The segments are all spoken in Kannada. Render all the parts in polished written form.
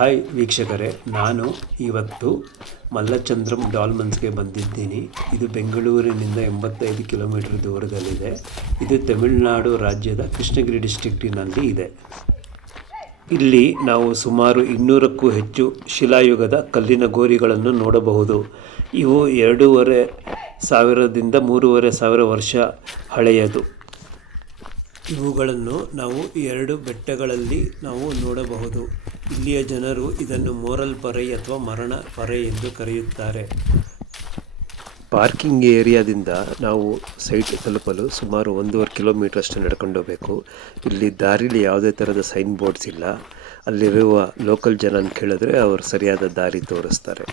ಹಾಯ್ ವೀಕ್ಷಕರೇ, ನಾನು ಇವತ್ತು ಮಲ್ಲಚಂದ್ರಂ ಡಾಲ್ಮನ್ಸ್ಗೆ ಬಂದಿದ್ದೀನಿ. ಇದು ಬೆಂಗಳೂರಿನಿಂದ 85 ಕಿಲೋಮೀಟರ್ ದೂರದಲ್ಲಿದೆ. ಇದು ತಮಿಳುನಾಡು ರಾಜ್ಯದ ಕೃಷ್ಣಗಿರಿ ಡಿಸ್ಟ್ರಿಕ್ಟಿನಲ್ಲಿ ಇದೆ. ಇಲ್ಲಿ ನಾವು ಸುಮಾರು 200ಕ್ಕೂ ಹೆಚ್ಚು ಶಿಲಾಯುಗದ ಕಲ್ಲಿನ ಗೋರಿಗಳನ್ನು ನೋಡಬಹುದು. ಇವು 2,500ದಿಂದ 3,500 ವರ್ಷ ಹಳೆಯದು. ಇವುಗಳನ್ನು ನಾವು 2 ಬೆಟ್ಟಗಳಲ್ಲಿ ನಾವು ನೋಡಬಹುದು. ಇಲ್ಲಿಯ ಜನರು ಇದನ್ನು ಮೋರಲ್ ಪರೈ ಅಥವಾ ಮರಣ ಪರೈ ಎಂದು ಕರೆಯುತ್ತಾರೆ. ಪಾರ್ಕಿಂಗ್ ಏರಿಯಾದಿಂದ ನಾವು ಸೈಟ್ ತಲುಪಲು ಸುಮಾರು 1.5 ಕಿಲೋಮೀಟರ್ ಅಷ್ಟು ನಡ್ಕೊಂಡು ಹೋಗಬೇಕು. ಇಲ್ಲಿ ದಾರಿಲಿ ಯಾವುದೇ ಥರದ ಸೈನ್ ಬೋರ್ಡ್ಸ್ ಇಲ್ಲ. ಅಲ್ಲಿರುವ ಲೋಕಲ್ ಜನನ ಕೇಳಿದ್ರೆ ಅವರು ಸರಿಯಾದ ದಾರಿ ತೋರಿಸ್ತಾರೆ.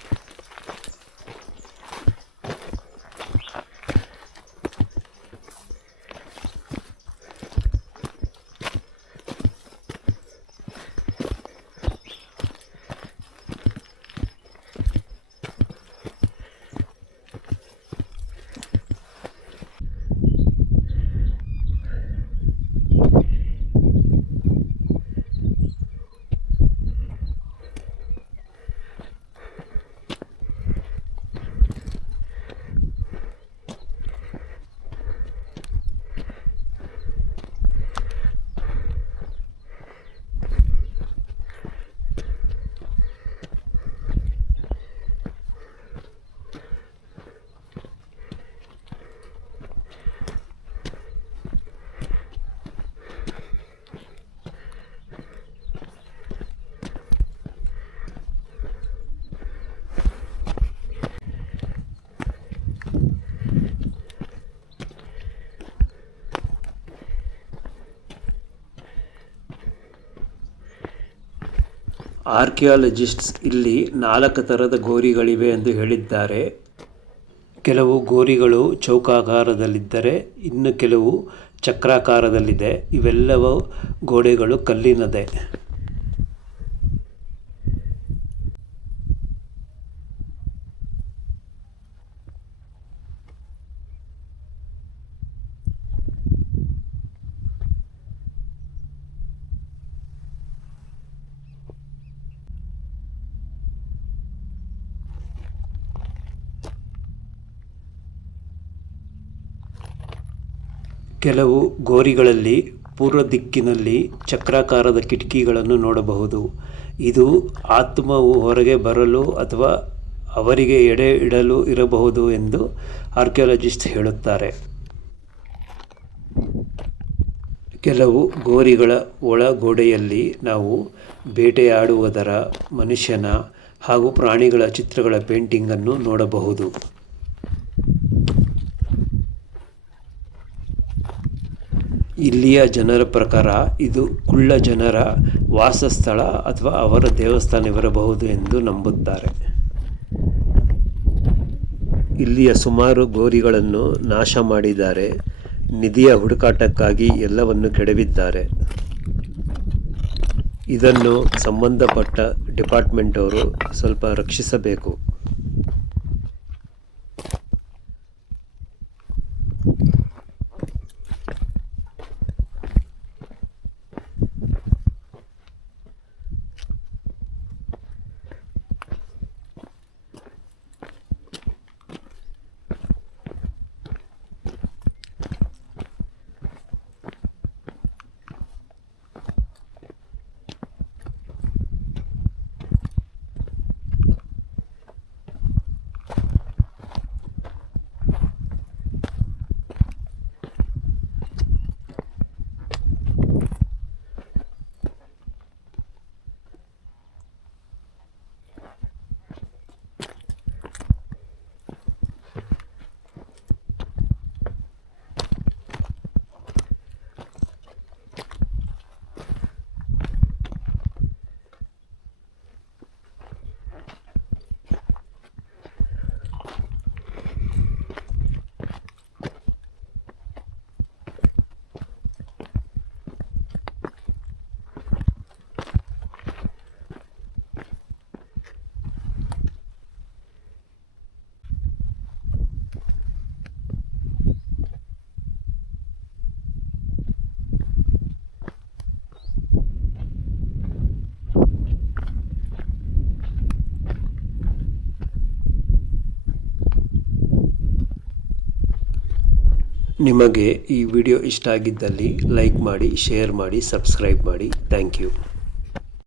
ಆರ್ಕಿಯಾಲಜಿಸ್ಟ್ಸ್ ಇಲ್ಲಿ 4 ಥರದ ಗೋರಿಗಳಿವೆ ಎಂದು ಹೇಳಿದ್ದಾರೆ. ಕೆಲವು ಗೋರಿಗಳು ಚೌಕಾಕಾರದಲ್ಲಿದ್ದರೆ ಇನ್ನು ಕೆಲವು ಚಕ್ರಾಕಾರದಲ್ಲಿದೆ. ಇವೆಲ್ಲವೂ ಗೋಡೆಗಳು ಕಲ್ಲಿನದೇ. ಕೆಲವು ಗೋರಿಗಳಲ್ಲಿ ಪೂರ್ವ ದಿಕ್ಕಿನಲ್ಲಿ ಚಕ್ರಾಕಾರದ ಕಿಟಕಿಗಳನ್ನು ನೋಡಬಹುದು. ಇದು ಆತ್ಮವು ಹೊರಗೆ ಬರಲು ಅಥವಾ ಅವರಿಗೆ ಎಡೆ ಇಡಲು ಇರಬಹುದು ಎಂದು ಆರ್ಕಿಯಾಲಜಿಸ್ಟ್ಸ್ ಹೇಳುತ್ತಾರೆ. ಕೆಲವು ಗೋರಿಗಳ ಒಳಗೋಡೆಯಲ್ಲಿ ನಾವು ಬೇಟೆಯಾಡುವುದರ, ಮನುಷ್ಯನ ಹಾಗೂ ಪ್ರಾಣಿಗಳ ಚಿತ್ರಗಳ ಪೇಂಟಿಂಗನ್ನು ನೋಡಬಹುದು. ಇಲ್ಲಿಯ ಜನರ ಪ್ರಕಾರ ಇದು ಕುಳ್ಳ ಜನರ ವಾಸಸ್ಥಳ ಅಥವಾ ಅವರ ದೇವಸ್ಥಾನವಿರಬಹುದು ಎಂದು ನಂಬುತ್ತಾರೆ. ಇಲ್ಲಿಯ ಸುಮಾರು ಗೋರಿಗಳನ್ನು ನಾಶ ಮಾಡಿದ್ದಾರೆ. ನಿಧಿಯ ಹುಡುಕಾಟಕ್ಕಾಗಿ ಎಲ್ಲವನ್ನು ಕೆಡವಿದ್ದಾರೆ. ಇದನ್ನು ಸಂಬಂಧಪಟ್ಟ ಡಿಪಾರ್ಟ್ಮೆಂಟ್ ಅವರು ಸ್ವಲ್ಪ ರಕ್ಷಿಸಬೇಕು. ನಿಮಗೆ ಈ ವಿಡಿಯೋ ಇಷ್ಟ ಆಗಿದ್ದಲ್ಲಿ ಲೈಕ್ ಮಾಡಿ, ಶೇರ್ ಮಾಡಿ, ಸಬ್ಸ್ಕ್ರೈಬ್ ಮಾಡಿ. Thank you.